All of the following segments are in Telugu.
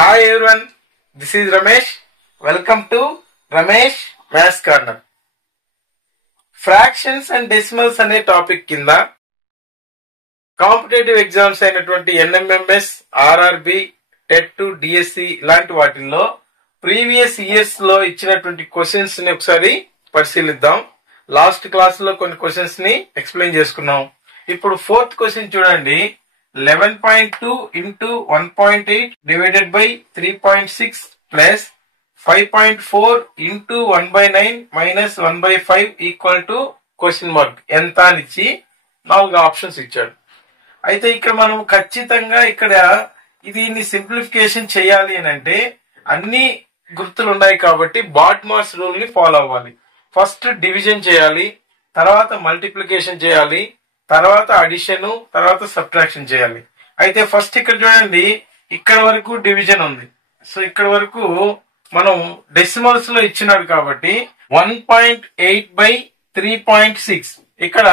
Hi everyone, this is Ramesh. Welcome to Ramesh Maths Corner. Fractions and decimals అనే టాపిక్ కింద కాంపిటేటివ్ ఎగ్జామ్స్ అయినటువంటి NMMS, RRB, TET2, DSC ఇలాంటి వాటిల్లో ప్రీవియస్ ఇయర్స్ లో ఇచ్చినటువంటి క్వశ్చన్స్ ని ఒకసారి పరిశీలిద్దాం. లాస్ట్ క్లాస్ లో కొన్ని క్వశ్చన్స్ ని ఎక్స్ప్లెయిన్ చేసుకున్నాం. ఇప్పుడు ఫోర్త్ క్వశ్చన్ చూడండి. 11.2 into 1.8 divided by 3.6 plus 5.4 into 1/9 minus 1/5 equal to question mark ఎంత అని ఇచ్చి 4 ఆప్షన్స్ ఇచ్చాడు. అయితే ఇక్కడ మనం ఖచ్చితంగా ఇక్కడ దీన్ని సింప్లిఫికేషన్ చేయాలి అని అంటే అన్ని గుర్తులు ఉన్నాయి కాబట్టి బాట్మాస్ రూల్ ని ఫాలో అవ్వాలి. ఫస్ట్ డివిజన్ చేయాలి, తర్వాత మల్టిప్లికేషన్ చేయాలి, తర్వాత అడిషన్, తర్వాత సబ్ట్రాక్షన్ చేయాలి. అయితే ఫస్ట్ ఇక్కడ చూడండి, ఇక్కడ వరకు డివిజన్ ఉంది. సో ఇక్కడ వరకు మనం డెసిమల్స్ లో ఇచ్చినాడు కాబట్టి 1.8 by 3.6 ఇక్కడ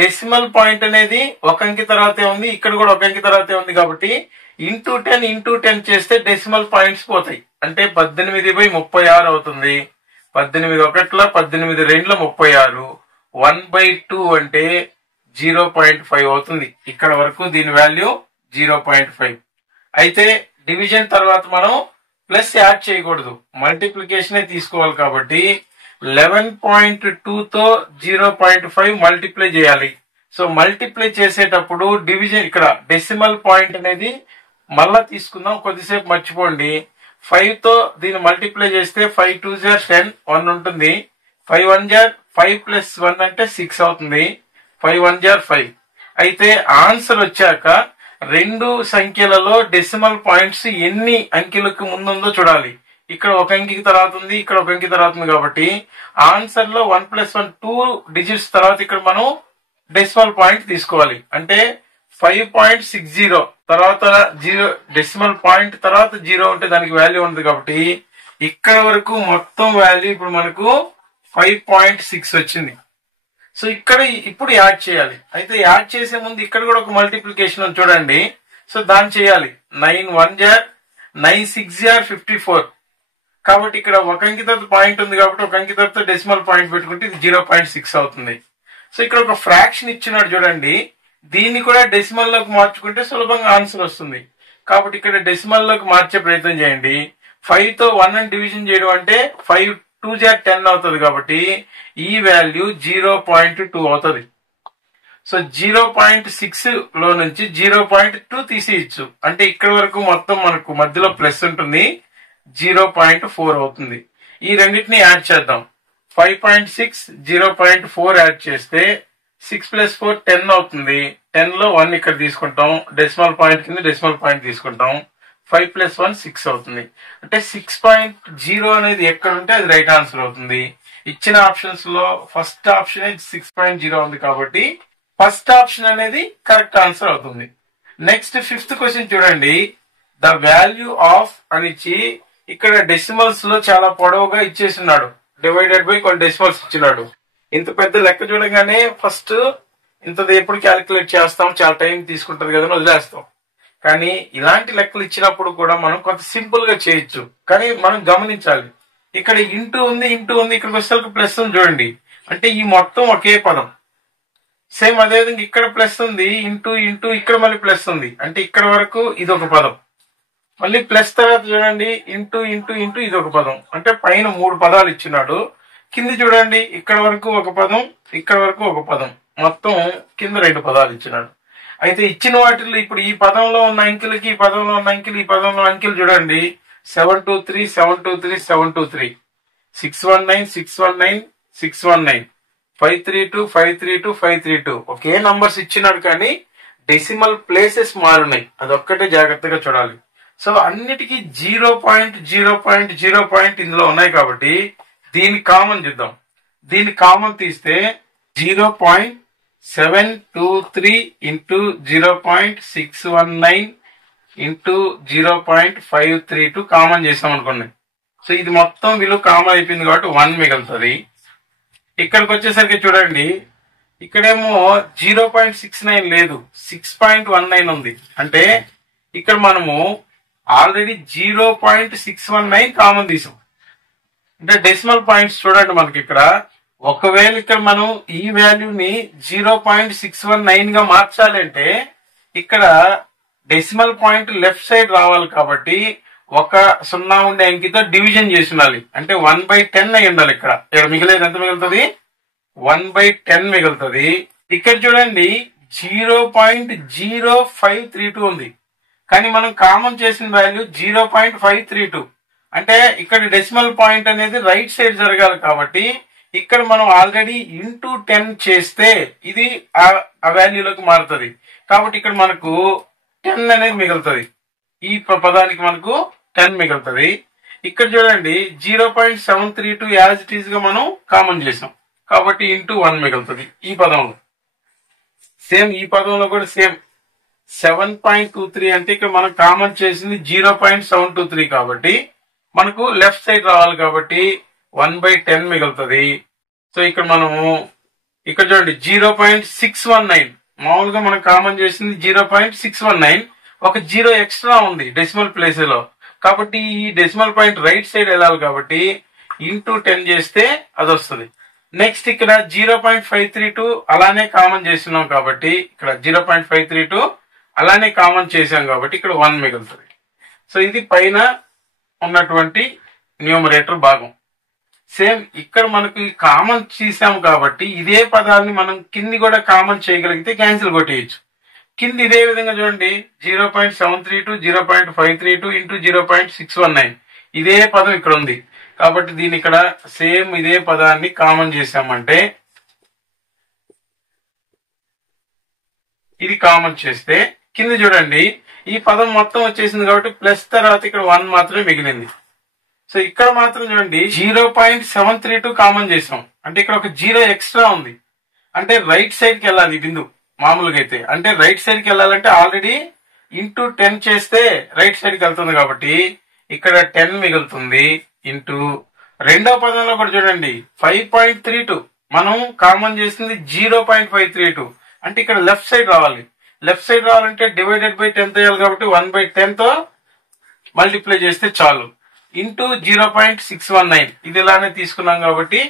డెసిమల్ పాయింట్ అనేది ఒక అంకి తర్వాతే ఉంది, ఇక్కడ కూడా ఒక అంకి తర్వాతే ఉంది కాబట్టి ఇంటూ 10 చేస్తే డెసిమల్ పాయింట్స్ పోతాయి. అంటే 18/36 అవుతుంది. 18 ఒకట్ల 18 2 36, 1/2 అంటే 0.5 అవుతుంది. ఇక్కడ వరకు దీని వాల్యూ 0.5. అయితే డివిజన్ తర్వాత మనం ప్లస్ యాడ్ చేయకూడదు, మల్టిప్లికేషన్ తీసుకోవాలి కాబట్టి 11.2 తో 0.5 మల్టిప్లై చేయాలి. సో మల్టిప్లై చేసేటప్పుడు డివిజన్ ఇక్కడ డెసిమల్ పాయింట్ అనేది మళ్ళా తీసుకుందాం, కొద్దిసేపు మర్చిపోండి. 5 తో దీన్ని మల్టిప్లై చేస్తే 5 2 10 1 ఉంటుంది. 5 1 5 plus 1 అంటే 6 అవుతుంది. 5 1 5. అయితే ఆన్సర్ వచ్చాక రెండు సంఖ్యలలో డెసిమల్ పాయింట్స్ ఎన్ని అంకెలకు ముందు ఉందో చూడాలి. ఇక్కడ ఒక అంకి తర్వాత ఉంది, ఇక్కడ ఒక అంకి తర్వాత ఉంది కాబట్టి ఆన్సర్ లో 1 + 1 2 డిజిట్స్ తర్వాత ఇక్కడ మనం డెసిమల్ పాయింట్ తీసుకోవాలి. అంటే 5.60 తర్వాత 0 డెసిమల్ పాయింట్ తర్వాత 0 ఉంటే దానికి వాల్యూ ఉంది కాబట్టి ఇక్కడ వరకు మొత్తం వాల్యూ ఇప్పుడు మనకు 5.6 వచ్చింది. సో ఇక్కడ ఇప్పుడు యాడ్ చేయాలి. అయితే యాడ్ చేసే ముందు ఇక్కడ కూడా ఒక మల్టిప్లికేషన్ చూడండి. సో దాన్ని చేయాలి. 9 1 9 6 54 కాబట్టి ఇక్కడ ఒక అంకి తర్వాత పాయింట్ ఉంది కాబట్టి ఒక అంకి తర్వాత డెసిమల్ పాయింట్ పెట్టుకుంటే ఇది 0.6 అవుతుంది. సో ఇక్కడ ఒక ఫ్రాక్షన్ ఇచ్చినాడు చూడండి, దీన్ని కూడా డెసిమల్ లోకి మార్చుకుంటే సులభంగా ఆన్సర్ వస్తుంది. కాబట్టి ఇక్కడ డెసిమల్ లోకి మార్చే ప్రయత్నం చేయండి. 5 తో 1 అని డివిజన్ చేయడం అంటే 5 2 10 అవుతుంది కాబట్టి ఈ వాల్యూ 0.2 అవుతుంది. సో 0.6 లో నుంచి 0.2 తీసేయచ్చు. అంటే ఇక్కడ వరకు మొత్తం మనకు మధ్యలో ప్లస్ ఉంటుంది, 0.4 అవుతుంది. ఈ రెండింటిని యాడ్ చేద్దాం. 5.6 0.4 యాడ్ చేస్తే 6 + 4 10 అవుతుంది. 10 లో 1 ఇక్కడ తీసుకుంటాం, డెసిమల్ పాయింట్ కింద డెసిమల్ పాయింట్ తీసుకుంటాం. 5 + 1 6 అవుతుంది. అంటే 6.0 అనేది ఎక్కడ ఉంటే అది రైట్ ఆన్సర్ అవుతుంది. ఇచ్చిన ఆప్షన్స్ లో ఫస్ట్ ఆప్షన్ 6.0 ఉంది కాబట్టి ఫస్ట్ ఆప్షన్ అనేది కరెక్ట్ ఆన్సర్ అవుతుంది. నెక్స్ట్ ఫిఫ్త్ క్వశ్చన్ చూడండి. ద వాల్యూ ఆఫ్ అని ఇచ్చి ఇక్కడ డెసిమల్స్ లో చాలా పొడవుగా ఇచ్చేస్తున్నాడు, డివైడెడ్ బై కొన్ని డెసిమల్స్ ఇచ్చినాడు. ఇంత పెద్ద లెక్క చూడగానే ఫస్ట్ ఇంతది ఎప్పుడు క్యాలిక్యులేట్ చేస్తాం, చాలా టైం తీసుకుంటది కదా వదిలేస్తాం. కానీ ఇలాంటి లెక్కలు ఇచ్చినప్పుడు కూడా మనం కొంత సింపుల్ గా చేయొచ్చు. కానీ మనం గమనించాలి, ఇక్కడ ఇంటూ ఉంది, ఇక్కడికి వచ్చేసరికి ప్లస్ ఉంది చూడండి. అంటే ఈ మొత్తం ఒకే పదం. సేమ్ అదేవిధంగా ఇక్కడ ప్లస్ ఉంది, ఇంటూ ఇక్కడ మళ్ళీ ప్లస్ ఉంది. అంటే ఇక్కడ వరకు ఇది ఒక పదం, మళ్ళీ ప్లస్ తర్వాత చూడండి ఇంటూ ఇది ఒక పదం. అంటే పైన 3 పదాలు ఇచ్చినాడు. కింద చూడండి ఇక్కడ వరకు ఒక పదం, ఇక్కడ వరకు ఒక పదం, మొత్తం కింద 2 పదాలు ఇచ్చినాడు. అయితే ఇచ్చిన వాటిల్లో ఇప్పుడు ఈ పదంలో ఉన్న అంకెలకి ఈ పదంలో ఉన్న అంకెలు ఈ పదంలో అంకెలు చూడండి. 723 723 723, 619 619 619, 532 532 532 ఒకే నంబర్స్ ఇచ్చినాడు కానీ డెసిమల్ ప్లేసెస్ మారున్నాయి. అదొక్కటే జాగ్రత్తగా చూడాలి. సో అన్నిటికీ 0.0.0 ఇందులో ఉన్నాయి కాబట్టి దీన్ని కామన్ చూద్దాం. దీన్ని కామన్ తీస్తే 0.723 into 0.619 into 0.532 కామన్ చేసాం అనుకోండి. సో ఇది మొత్తం విలువ కామన్ అయిపోయింది కాబట్టి 1 మిగులుతుంది. ఇక్కడికి వచ్చేసరికి చూడండి, ఇక్కడేమో 0.69 లేదు, 6.19 ఉంది. అంటే ఇక్కడ మనము ఆల్రెడీ 0.619 కామన్ తీసాం. అంటే డెసిమల్ పాయింట్స్ చూడండి మనకి ఇక్కడ. ఒకవేళ ఇక్కడ మనం ఈ వాల్యూని 0.619 గా మార్చాలి అంటే ఇక్కడ డెసిమల్ పాయింట్ లెఫ్ట్ సైడ్ రావాలి కాబట్టి ఒక 0 ఉండే అంకితో డివిజన్ చేసి ఉండాలి. అంటే 1/10 అయి ఉండాలి. ఇక్కడ మిగిలేదు ఎంత మిగులుతుంది? 1/10 మిగులుతుంది. ఇక్కడ చూడండి 0.0532 ఉంది, కానీ మనం కామన్ చేసిన వాల్యూ 0.532. అంటే ఇక్కడ డెసిమల్ పాయింట్ అనేది రైట్ సైడ్ జరగాలి కాబట్టి ఇక్కడ మనం ఆల్రెడీ ఇంటూ 10 చేస్తే ఇది ఆ వాల్యూలోకి మారుతుంది. కాబట్టి ఇక్కడ మనకు 10 అనేది మిగులుతుంది. ఈ పదానికి మనకు 10 మిగులుతుంది. ఇక్కడ చూడండి 0.732 యాజ్ ఇట్ ఈజ్ గా మనం కామన్ చేసాం కాబట్టి ఇంటూ 1 మిగులుతుంది. ఈ పదంలో సేమ్, ఈ పదంలో కూడా సేమ్ 7.23 అంటే ఇక్కడ మనం కామన్ చేసింది 0.723 కాబట్టి మనకు లెఫ్ట్ సైడ్ రావాలి కాబట్టి 1/10 మిగులుతుంది. సో ఇక్కడ మనము ఇక్కడ చూడండి 0.619, మామూలుగా మనం కామన్ చేసింది 0.619, ఒక 0 ఎక్స్ట్రా ఉంది డెసిమల్ ప్లేస్ లో కాబట్టి ఈ డెసిమల్ పాయింట్ రైట్ సైడ్ వెళ్ళాలి కాబట్టి ఇంటూ 10 చేస్తే అది వస్తుంది. నెక్స్ట్ ఇక్కడ 0.532 అలానే కామన్ చేస్తున్నాం కాబట్టి ఇక్కడ 0.532 అలానే కామన్ చేసాం కాబట్టి ఇక్కడ 1 మిగులుతుంది. సో ఇది పైన ఉన్నటువంటి న్యూమరేటర్ భాగం. సేమ్ ఇక్కడ మనకు కామన్ చేసాం కాబట్టి ఇదే పదాన్ని మనం కింది కూడా కామన్ చేయగలిగితే క్యాన్సిల్ కొట్టేయచ్చు. కింది ఇదే విధంగా చూడండి 0.732 0.532 ఇంటూ 0.619 ఇదే పదం ఇక్కడ ఉంది కాబట్టి దీని ఇక్కడ సేమ్ ఇదే పదాన్ని కామన్ చేసామంటే ఇది కామన్ చేస్తే కింద చూడండి ఈ పదం మొత్తం వచ్చేసింది కాబట్టి ప్లస్ తర్వాత ఇక్కడ 1 మాత్రమే మిగిలింది. సో ఇక్కడ మాత్రం చూడండి 0.732 కామన్ చేసాం అంటే ఇక్కడ ఒక 0 ఎక్స్ట్రా ఉంది. అంటే రైట్ సైడ్ కి వెళ్ళాలి బిందు మామూలుగా అయితే. అంటే రైట్ సైడ్ కి వెళ్ళాలంటే ఆల్రెడీ ఇంటూ 10 చేస్తే రైట్ సైడ్ కి వెళ్తుంది కాబట్టి ఇక్కడ 10 మిగులుతుంది. ఇంటూ రెండో పదంలో కూడా చూడండి 5.32 మనం కామన్ చేసింది 0.532 అంటే ఇక్కడ లెఫ్ట్ సైడ్ రావాలి. లెఫ్ట్ సైడ్ రావాలంటే డివైడెడ్ బై 10 చేయాలి కాబట్టి 1/10 తో మల్టిప్లై చేస్తే చాలు. ఇంటూ 0.619 ఇది ఇలానే తీసుకున్నాం కాబట్టి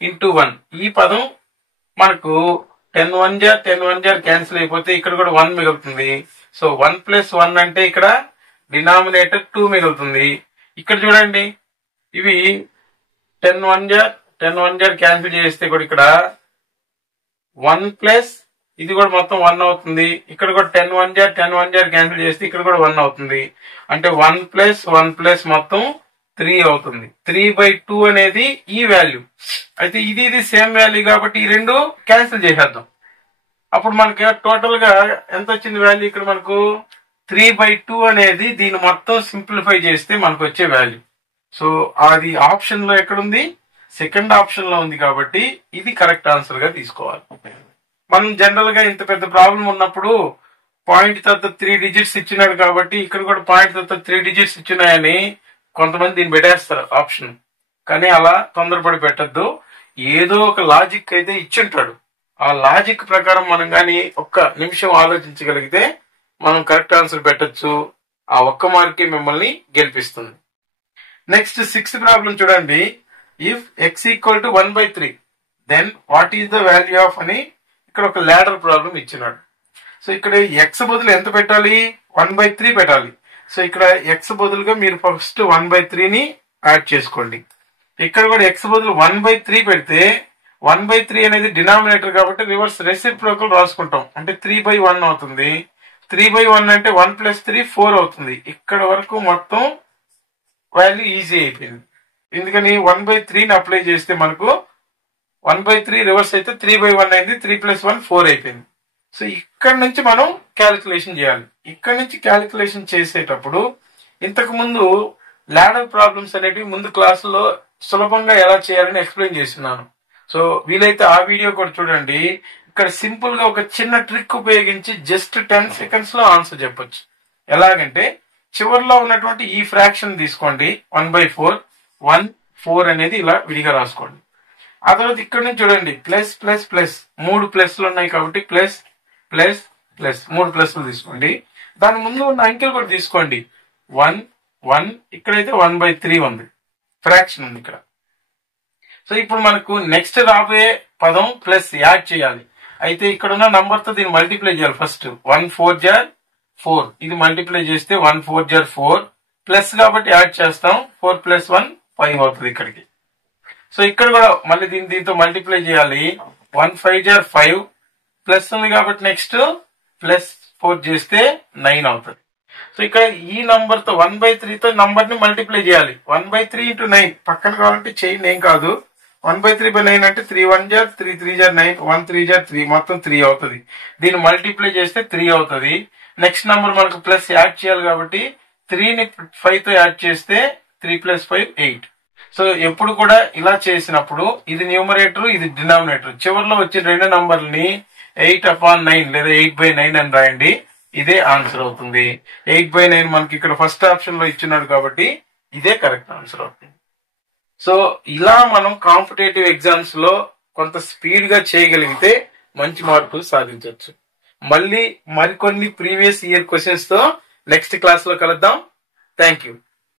ఇంటూ 1. ఈ పదం మనకు 10 1 jar క్యాన్సిల్ అయిపోతే ఇక్కడ కూడా 1 మిగులుతుంది. సో 1 + 1 అంటే ఇక్కడ డినామినేటర్ 2 మిగులుతుంది. ఇక్కడ చూడండి ఇవి 10 1 jar క్యాన్సిల్ చేస్తే కూడా ఇక్కడ 1 ప్లస్ ఇది కూడా మొత్తం 1 అవుతుంది. ఇక్కడ కూడా 10 1 jar క్యాన్సిల్ చేస్తే ఇక్కడ కూడా 1 అవుతుంది. అంటే 1 + 1 మొత్తం 3 అవుతుంది. 3/2 అనేది ఈ వాల్యూ. అయితే ఇది సేమ్ వాల్యూ కాబట్టి ఈ రెండు క్యాన్సిల్ చేసేద్దాం. అప్పుడు మనకి టోటల్ గా ఎంత వచ్చింది వాల్యూ? ఇక్కడ మనకు 3/2 అనేది దీన్ని మొత్తం సింప్లిఫై చేస్తే మనకు వచ్చే వాల్యూ. సో అది ఆప్షన్ లో ఎక్కడుంది? సెకండ్ ఆప్షన్ లో ఉంది కాబట్టి ఇది కరెక్ట్ ఆన్సర్ గా తీసుకోవాలి. మనం జనరల్ గా ఇంత పెద్ద ప్రాబ్లం ఉన్నప్పుడు పాయింట్ తర్వాత 3 డిజిట్స్ ఇచ్చినాడు కాబట్టి ఇక్కడ కూడా పాయింట్ తర్వాత 3 డిజిట్స్ ఇచ్చినాయని కొంతమంది దీన్ని పెట్టేస్తారు ఆప్షన్. కానీ అలా తొందరపడి పెట్టద్దు. ఏదో ఒక లాజిక్ అయితే ఇచ్చుంటాడు. ఆ లాజిక్ ప్రకారం మనం కానీ ఒక్క నిమిషం ఆలోచించగలిగితే మనం కరెక్ట్ ఆన్సర్ పెట్టచ్చు. ఆ ఒక్క మార్కే మిమ్మల్ని గెలిపిస్తుంది. నెక్స్ట్ 6th ప్రాబ్లం చూడండి. If x = 1/3 then what is the value of అని ఇక్కడ ఒక లాడర్ ప్రాబ్లం ఇచ్చినాడు. సో ఇక్కడ x బదులు ఎంత పెట్టాలి? 1/3 పెట్టాలి. సో ఇక్కడ x బదులుగా మీరు ఫస్ట్ 1/3ని యాడ్ చేసుకోండి. ఇక్కడ కూడా x బదులు 1/3 పెడితే 1/3 అనేది డినామినేటర్ కాబట్టి రివర్స్ రెసిప్రోకల్ రాసుకుంటాం. అంటే 3/1 అవుతుంది. 3/1 అంటే 1 + 3 4 అవుతుంది. ఇక్కడ వరకు మొత్తం వాల్యూ ఈజీ అయిపోయింది. ఎందుకని 1/3ని అప్లై చేస్తే మనకు 1/3 రివర్స్ అయితే 3/1 అయింది. 3 + 1 4 అయిపోయింది. సో ఇక్కడ నుంచి మనం క్యాలిక్యులేషన్ చేయాలి. ఇక్కడ నుంచి క్యాలిక్యులేషన్ చేసేటప్పుడు ఇంతకు ముందు లాడర్ ప్రాబ్లమ్స్ అనేటివి ముందు క్లాసులో సులభంగా ఎలా చేయాలని ఎక్స్ప్లెయిన్ చేస్తున్నాను. సో వీలైతే ఆ వీడియో కూడా చూడండి. ఇక్కడ సింపుల్ గా ఒక చిన్న ట్రిక్ ఉపయోగించి జస్ట్ 10 seconds లో ఆన్సర్ చెప్పొచ్చు. ఎలాగంటే చివరిలో ఉన్నటువంటి ఈ ఫ్రాక్షన్ తీసుకోండి 1/4 1 4 అనేది ఇలా విడిగా రాసుకోండి. ఆ తర్వాత ఇక్కడ నుంచి చూడండి ప్లస్ ప్లస్ ప్లస్ 3 ప్లస్లు ఉన్నాయి కాబట్టి ప్లస్ ప్లస్ ప్లస్ 3 ప్లస్లు తీసుకోండి. దాని ముందు ఉన్న అంకెలు కూడా తీసుకోండి. 1 1 ఇక్కడైతే 1/3 ఉంది, ఫ్రాక్షన్ ఉంది ఇక్కడ. సో ఇప్పుడు మనకు నెక్స్ట్ రాబోయే పదం ప్లస్ యాడ్ చేయాలి. అయితే ఇక్కడ ఉన్న నంబర్ తో దీన్ని మల్టిప్లై చేయాలి. ఫస్ట్ 1 4 * 4, ఇది మల్టిప్లై చేస్తే 1 4 * 4 ప్లస్ కాబట్టి యాడ్ చేస్తాం. 4 + 1 5 అవుతుంది ఇక్కడికి. సో ఇక్కడ కూడా మళ్ళీ దీంతో మల్టిప్లై చేయాలి. 1 5 * 5 ప్లస్ ఉంది కాబట్టి నెక్స్ట్ ప్లస్ 4 చేస్తే 9 అవుతుంది. సో ఇక్కడ ఈ నంబర్ తో 1/3 తో నంబర్ ని మల్టిప్లై చేయాలి. 1/3 × 9 పక్కన కావాలంటే చేయండి, ఏం కాదు. 1/3/9 అంటే 3 1 * 3 3 * 9 1 3 * 3 మొత్తం 3 అవుతుంది. దీన్ని మల్టిప్లై చేస్తే 3 అవుతుంది. నెక్స్ట్ నంబర్ మనకు ప్లస్ యాడ్ చేయాలి కాబట్టి 3ని 5 తో యాడ్ చేస్తే 3 + 5 8. సో ఎప్పుడు కూడా ఇలా చేసినప్పుడు ఇది న్యూమరేటర్, ఇది డినామినేటర్, చివరిలో వచ్చిన రెండు నంబర్ని 8/9 లేదా 8/9 అని రాయండి. ఇదే ఆన్సర్ అవుతుంది. 8/9 మనకి ఇక్కడ ఫస్ట్ ఆప్షన్ లో ఇచ్చినాడు కాబట్టి ఇదే కరెక్ట్ ఆన్సర్ అవుతుంది. సో ఇలా మనం కాంపిటేటివ్ ఎగ్జామ్స్ లో కొంత స్పీడ్ గా చేయగలిగితే మంచి మార్కులు సాధించవచ్చు. మళ్ళీ మరికొన్ని ప్రీవియస్ ఇయర్ క్వశ్చన్స్ తో నెక్స్ట్ క్లాస్ లో కలుద్దాం. Thank you.